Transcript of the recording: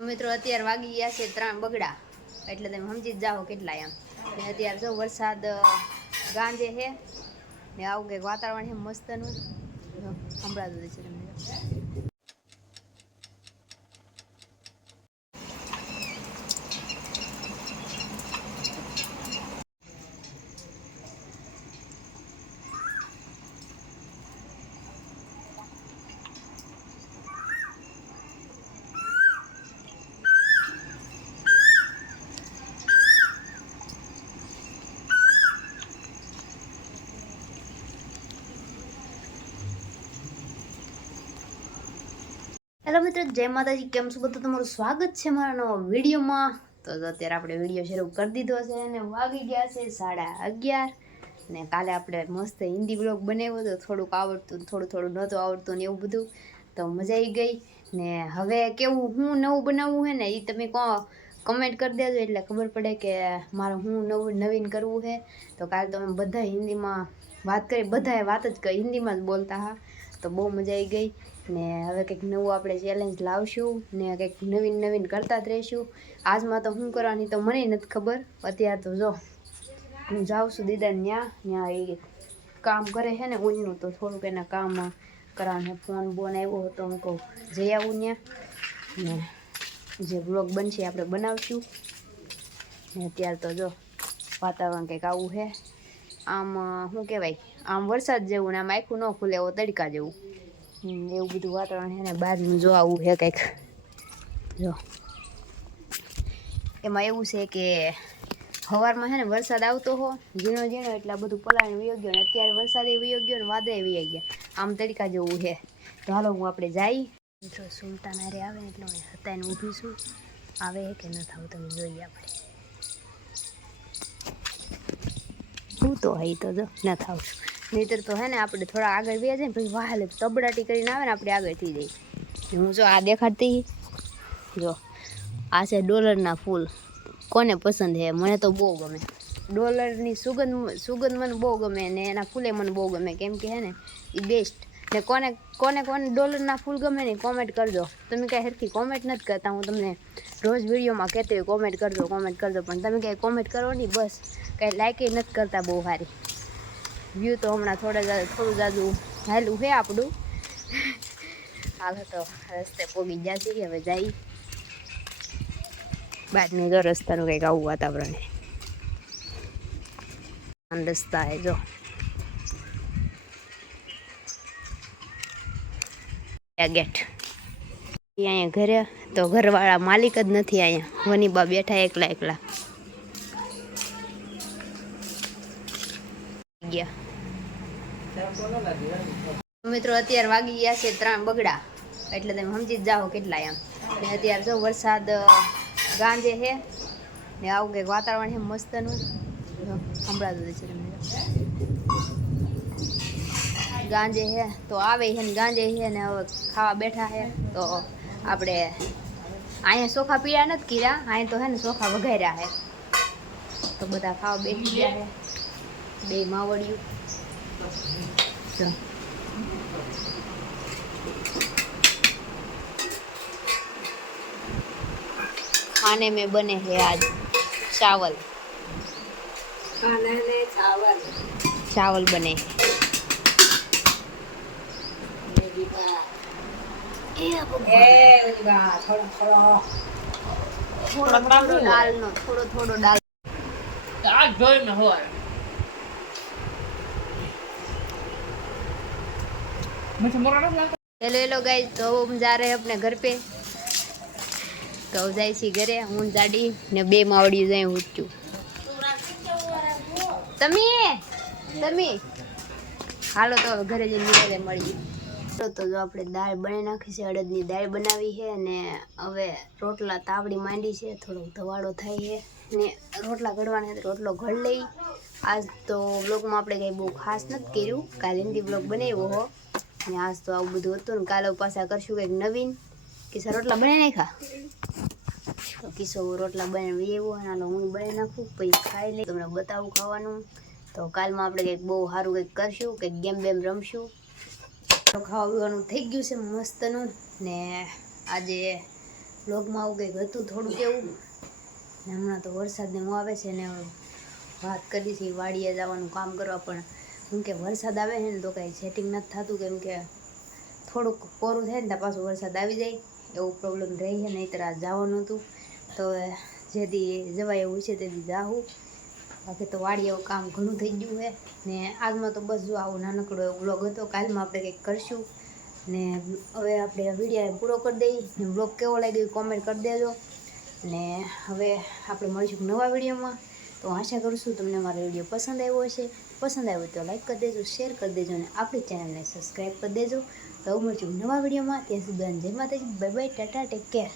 મિત્રો અત્યારે વાગી ગયા છે 3 બગડા એટલે તમે સમજી જ જાઓ કેટલા એમ ને અત્યારે જો વરસાદ ગાંજે છે ને આવું કંઈક વાતાવરણ છે મસ્તનું સંભળાતું છે તમને। હેલો મિત્રો, જય માતાજી, કેમ છો બધું? તમારું સ્વાગત છે મારા નવા વિડીયોમાં। તો અત્યારે આપણે વિડીયો શરૂ કરી દીધો છે અને વાગી ગયા છે 11:30 ને કાલે આપણે મસ્ત હિન્દી બ્લોગ બનાવ્યો હતો, થોડુંક આવડતું થોડું નહોતું આવડતું ને એવું બધું, તો મજા આવી ગઈ ને હવે કેવું હું નવું બનાવવું છે ને એ તમે કમેન્ટ કરી દેજો એટલે ખબર પડે કે મારે હું નવીન કરવું છે। તો કાલે તો અમે બધા હિન્દીમાં વાત કરી, બધાએ વાત જ કરી, હિન્દીમાં જ બોલતા હા, તો બહુ મજા આવી ગઈ ને હવે કંઈક નવું આપણે ચેલેન્જ લાવશું ને કંઈક નવીન કરતા જ રહીશું। આજમાં તો શું કરવાની તો મને નથી ખબર। અત્યારે તો જો હું જાઉં છું દીદાને ત્યાં એ કામ કરે છે ને ઊનનું, તો થોડુંક એના કામ કરવાનું ફોન બોન આવ્યો હતો, હું કહું જઈ આવું ત્યાં ને જે બ્લોગ બનશે આપણે બનાવશું ને અત્યારે તો જો વાતાવરણ કંઈક આવું છે, આમ શું કહેવાય, આમ વરસાદ જેવું ને આમ આખું ન ખુલે એવો તડકા જેવું એવું બધું વાતાવરણ છે ને બહારનું જો આવું છે કંઈક। જો એમાં એવું છે કે સવારમાં છે ને વરસાદ આવતો હો ઝીણો એટલે બધું પલાળીને વયો ગયો ને અત્યારે વરસાદ એ વયો ગયો ને વાદળે વહી ગયા, આમ તડકા જેવું છે। તો હાલો હું આપણે જઈ મિત્રો સુલતાન હારે આવે એટલે હું હતાને ઊભી છું, આવે કે ન થાવ તમે જોઈએ આપણે હું તો હઈ તો જો ન થાવ નહીતર તો હે ને આપણે થોડા આગળ વ્યા જાય ને પછી વાહલે તબડાટી કરીને આવે ને આપણે આગળ થઈ જઈએ। હું જો આ દેખાડતી જો આ છે ડોલરના ફૂલ, કોને પસંદ છે? મને તો બહુ ગમે ડોલરની સુગંધ મને બહુ ગમે ને એના ફૂલે મને બહુ ગમે, કેમ કે હે ને એ બેસ્ટ ને કોને ડોલરના ફૂલ ગમે ને કોમેન્ટ કરજો। તમે કાંઈ સરખી કોમેન્ટ નથી કરતા, હું તમને રોજ વિડીયોમાં કહેતી હોય કોમેન્ટ કરજો પણ તમે કાંઈ કોમેન્ટ કરો નહીં, બસ કાંઈ લાઈક નથી કરતા બહુ સારી। વ્યૂ તો હમણાં થોડું જાજુ હાલું છે આપણું, હાલો તો રસ્તે પોગી જશે કે હવે જઈ બહારની જો રસ્તાનું કંઈક આવું વાતાવરણ છે, રસ્તા એ જો ગેટ અહીંયા ઘરે તો ઘરવાળા માલિક જ નથી, અહીંયા વનીબા બેઠા એકલા ગયા। મિત્રો અત્યારે વાગી ગયા છે 3 બગડા એટલે તમે સમજી જ જાઓ કેટલા એમ ને અત્યારે જો વરસાદ ગાંજે છે ને આવું કંઈક વાતાવરણ છે મસ્તનું સંભળાતું છે તમને। ગાંજે છે તો આવે છે ને ગાંજે છે ને હવે ખાવા બેઠા છે। તો આપણે અહીંયા ચોખા પીળા નથી કર્યા, અહીંયા તો હે ને ચોખા વઘાર્યા છે, તો બધા ખાવા બેઠી ગયા છે, બે માવડિયું खाने में बने हैं आज चावल बने थोड़ो डाल हेलो गाइस, तो हम जा रहे हैं अपने घर पे, तो જાય છે ઘરે હું જાડી ને બે માવડિયું જાય ઉઠ્યું। તમે હાલો તો ઘરે જઈને નિરાતે મળીએ। તો જો આપણે દાળ બનાવી નાખી છે, અડદની દાળ બનાવી છે અને હવે રોટલા તાવડી માંડી છે, થોડોક ધવાડો થાય છે ને રોટલા ઘડવાના, રોટલો ઘડ લઈ। આજ તો બ્લોગમાં આપણે કંઈ બહુ ખાસ નથી કર્યું, કાલે હિન્દી બ્લોગ બનાવ્યો હો ને આજ તો આવું બધું હતું ને કાલે પાછા કરશું કંઈક નવીન। કિસ્સા રોટલા બનાવી નાખ્યા તો કિસ્સો રોટલા બનાવી એવું હાલો હું બનાવી નાખું પછી ખાઈ લઈ, તમને બતાવું ખાવાનું। તો કાલમાં આપણે કંઈક બહુ સારું કંઈક કરશું, કંઈક ગેમ બેમ રમશું। તો ખાવા પીવાનું થઈ ગયું છે મસ્તનું ને આજે વ્લોગમાં આવું કંઈક હતું થોડું કેવું ને હમણાં તો વરસાદને હું આવે છે ને વાત કરી છે વાડીએ જવાનું કામ કરવા, પણ કેમ કે વરસાદ આવે છે ને તો કાંઈ સેટિંગ નથી થતું, કેમ કે થોડુંક કોરું થાય ને ત્યાં પાછું વરસાદ આવી જાય એવું પ્રોબ્લેમ રહી છે, નહીંતર આ જવાનું હતું તો જેથી જવાય એવું છે તેથી જાઉં. બાકી તો વાડીએ કામ ઘણું થઈ ગયું છે ને આજમાં તો બસ જો આવું નાનકડો એવો વ્લોગ હતો. કાલમાં આપણે કંઈક કરશું ને હવે આપણે વિડીયો પૂરો કરી દઈએ ને વ્લોગ કેવો લાગ્યો કોમેન્ટ કરી દેજો ને હવે આપણે મળીશું નવા વિડીયોમાં. તો આશા કરું છું તમને મારો વિડીયો પસંદ આવ્યો હશે. પસંદ આવ્યો તો લાઈક કરી દેજો, શેર કરી દેજો અને આપણી ચેનલને સબસ્ક્રાઈબ કરી દેજો. તો મળીશું નવા વિડીયોમાં. ત્યાં સુધી જય માતાજી, bye bye, Tata, take care.